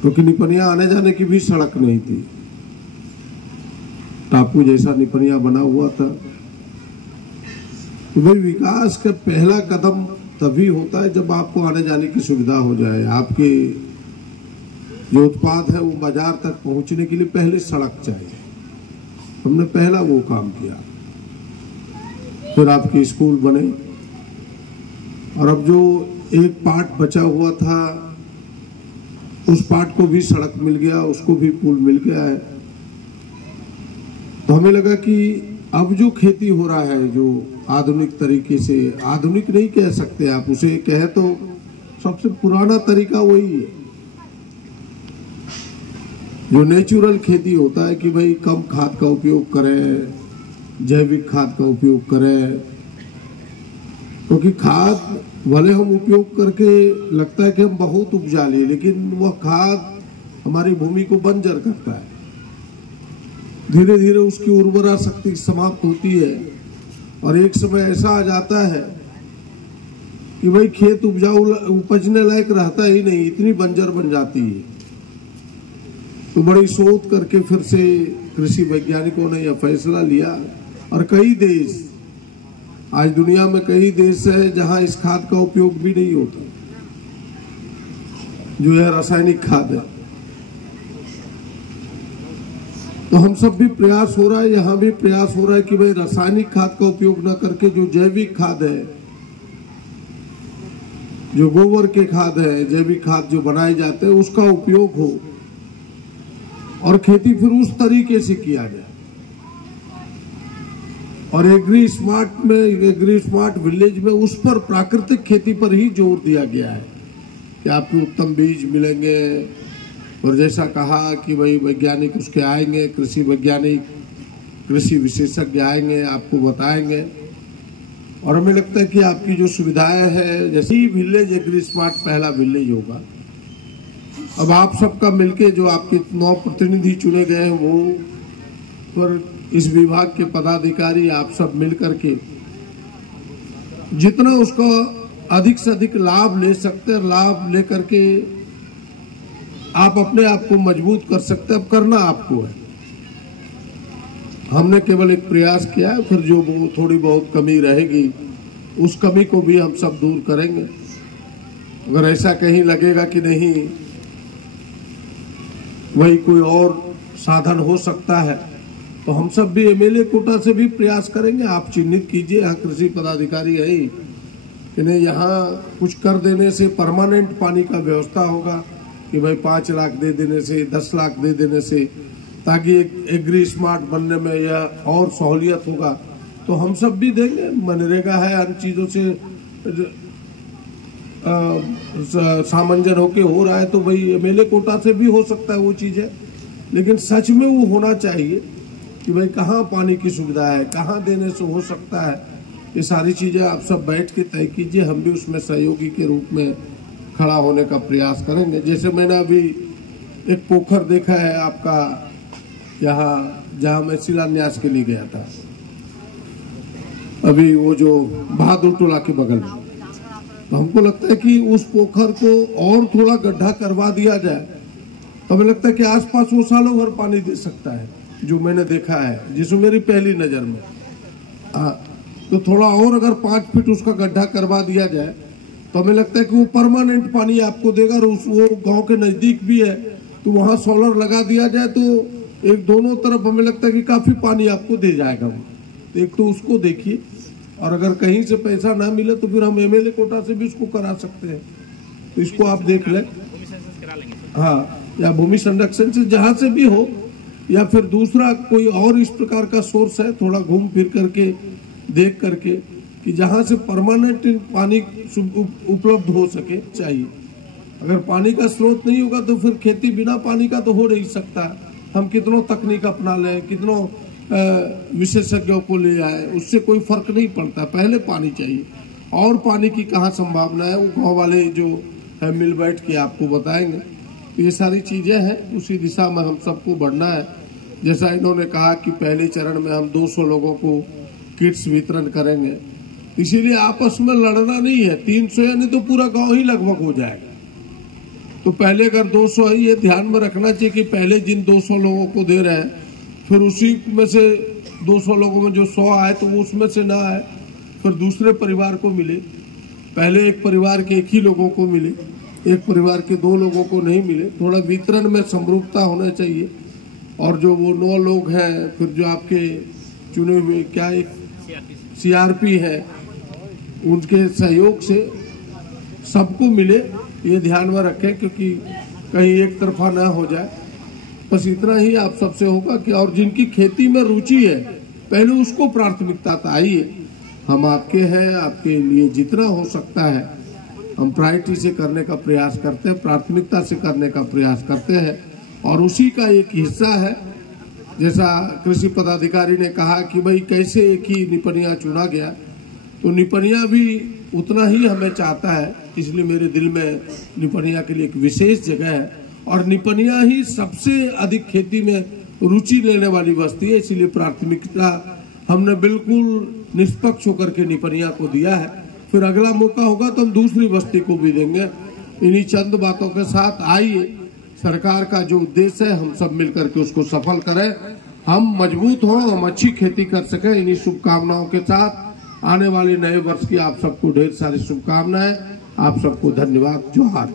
क्योंकि निपनिया आने जाने की भी सड़क नहीं थी, टापू जैसा निपनिया बना हुआ था। तो भाई विकास का पहला कदम तभी होता है जब आपको आने जाने की सुविधा हो जाए। आपके जो उत्पाद है वो बाजार तक पहुंचने के लिए पहले सड़क चाहिए। हमने पहला वो काम किया, फिर आपके स्कूल बने, और अब जो एक पार्ट बचा हुआ था उस पार्ट को भी सड़क मिल गया, उसको भी पुल मिल गया है। तो हमें लगा कि अब जो खेती हो रहा है, जो आधुनिक तरीके से, आधुनिक नहीं कह सकते आप उसे, कहे तो सबसे पुराना तरीका वही है जो नेचुरल खेती होता है कि भाई कम खाद का उपयोग करें, जैविक खाद का उपयोग करें। क्योंकि खाद भले हम उपयोग करके लगता है कि हम बहुत उपजा लिए, लेकिन वह खाद हमारी भूमि को बंजर करता है। धीरे धीरे उसकी उर्वरा शक्ति समाप्त होती है और एक समय ऐसा आ जाता है कि भाई खेत उपजने लायक रहता ही नहीं, इतनी बंजर बन जाती है। तो बड़ी शोध करके फिर से कृषि वैज्ञानिकों ने यह फैसला लिया, और कई देश, आज दुनिया में कई देश है जहां इस खाद का उपयोग भी नहीं होता, जो है रासायनिक खाद है। तो हम सब भी प्रयास हो रहा है, यहाँ भी प्रयास हो रहा है कि भाई रासायनिक खाद का उपयोग न करके जो जैविक खाद है, जो गोबर के खाद है, जैविक खाद जो बनाए जाते हैं उसका उपयोग हो, और खेती फिर उस तरीके से किया जाए। और एग्री स्मार्ट विलेज में उस पर, प्राकृतिक खेती पर ही जोर दिया गया है कि आपको उत्तम बीज मिलेंगे, और जैसा कहा कि भाई वैज्ञानिक उसके आएंगे, कृषि वैज्ञानिक, कृषि विशेषज्ञ आएंगे, आपको बताएंगे। और हमें लगता है कि आपकी जो सुविधाएं हैं, जैसे ही विलेज एग्री स्मार्ट पहला विलेज होगा, अब आप सबका मिलके जो आपके 9 प्रतिनिधि चुने गए हैं वो, पर इस विभाग के पदाधिकारी आप सब मिलकर के जितना उसका अधिक से अधिक लाभ ले सकते हैं, लाभ लेकर के आप अपने आप को मजबूत कर सकते हैं। अब करना आपको है। हमने केवल एक प्रयास किया है, फिर जो थोड़ी बहुत कमी रहेगी उस कमी को भी हम सब दूर करेंगे। अगर ऐसा कहीं लगेगा कि नहीं वही कोई और साधन हो सकता है, तो हम सब भी एमएलए कोटा से भी प्रयास करेंगे। आप चिन्हित कीजिए, यहाँ कृषि पदाधिकारी है ही कि नहीं, यहाँ कुछ कर देने से परमानेंट पानी का व्यवस्था होगा कि भाई 5 लाख दे देने से, 10 लाख दे देने से, ताकि एक एग्री स्मार्ट बनने में यह और सहूलियत होगा। तो हम सब भी देंगे। मनरेगा है, अन्य चीजों से सामंजन होके हो रहा है, तो भाई एमएलए कोटा से भी हो सकता है वो चीजें, लेकिन सच में वो होना चाहिए कि भाई कहाँ पानी की सुविधा है, कहाँ देने से हो सकता है। ये सारी चीजें आप सब बैठ के तय कीजिए, हम भी उसमें सहयोगी के रूप में खड़ा होने का प्रयास करेंगे। जैसे मैंने अभी एक पोखर देखा है आपका यहाँ, जहाँ मैं शिलान्यास के लिए गया था, अभी वो जो बहादुर टोला के बगल में, तो हमको लगता है कि उस पोखर को और थोड़ा गड्ढा करवा दिया जाए तो हमें लगता है कि आसपास वो सालों भर पानी दे सकता है, जो मैंने देखा है, जिसमें मेरी पहली नजर में। तो थोड़ा और अगर 5 फीट उसका गड्ढा करवा दिया जाए तो हमें लगता है कि वो परमानेंट पानी आपको देगा। और वो गांव के नजदीक भी है, तो वहां सोलर लगा दिया जाए तो एक दोनों तरफ हमें लगता है कि काफी पानी आपको दे जाएगा वो। एक तो उसको देखिए, और अगर कहीं से पैसा ना मिले तो फिर हम एमएलए कोटा से भी उसको करा सकते हैं, तो इसको आप देख लें। हाँ, या भूमि संरक्षण से जहां से भी हो, या फिर दूसरा कोई और इस प्रकार का सोर्स है, थोड़ा घूम फिर करके देख करके कि जहां से परमानेंट पानी उपलब्ध हो सके चाहिए। अगर पानी का स्रोत नहीं होगा तो फिर खेती बिना पानी का तो हो नहीं सकता। हम कितनों तकनीक अपना लें, कितनों विशेषज्ञों को ले आए, उससे कोई फर्क नहीं पड़ता, पहले पानी चाहिए। और पानी की कहाँ संभावना है वो गाँव वाले जो है मिल बैठ के आपको बताएंगे। तो ये सारी चीजें हैं, उसी दिशा में हम सबको बढ़ना है। जैसा इन्होंने कहा कि पहले चरण में हम 200 लोगों को किट्स वितरण करेंगे, इसीलिए आपस में लड़ना नहीं है। 300 यानी तो पूरा गांव ही लगभग हो जाएगा। तो पहले अगर 200 है, ये ध्यान में रखना चाहिए कि पहले जिन 200 लोगों को दे रहे हैं, फिर उसी में से 200 लोगों में जो 100 आए तो वो उसमें से ना आए, फिर दूसरे परिवार को मिले। पहले एक परिवार के 1 ही लोगों को मिले, एक परिवार के 2 लोगों को नहीं मिले। थोड़ा वितरण में समरूपता होना चाहिए। और जो वो 9 लोग हैं, फिर जो आपके चुने हुए क्या एक CRP है, उनके सहयोग से सबको मिले, ये ध्यान में रखें, क्योंकि कहीं एक तरफा ना हो जाए। बस इतना ही आप सबसे होगा कि और जिनकी खेती में रुचि है पहले उसको प्राथमिकता आइए। हम आपके हैं, आपके लिए जितना हो सकता है हम प्रायोरिटी से करने का प्रयास करते हैं, प्राथमिकता से करने का प्रयास करते हैं। और उसी का एक हिस्सा है, जैसा कृषि पदाधिकारी ने कहा कि भाई कैसे एक ही निपनिया चुना गया, तो निपनिया भी उतना ही हमें चाहता है, इसलिए मेरे दिल में निपनिया के लिए एक विशेष जगह है। और निपनिया ही सबसे अधिक खेती में रुचि लेने वाली बस्ती है, इसलिए प्राथमिकता हमने बिल्कुल निष्पक्ष होकर के निपनिया को दिया है। फिर अगला मौका होगा तो हम दूसरी बस्ती को भी देंगे। इन्हीं चंद बातों के साथ आइए, सरकार का जो उद्देश्य है हम सब मिलकर के उसको सफल करें, हम मजबूत हों, हम अच्छी खेती कर सकें। इन्हीं शुभकामनाओं के साथ आने वाले नए वर्ष की आप सबको ढेर सारी शुभकामनाएं। आप सबको धन्यवाद। जोहार।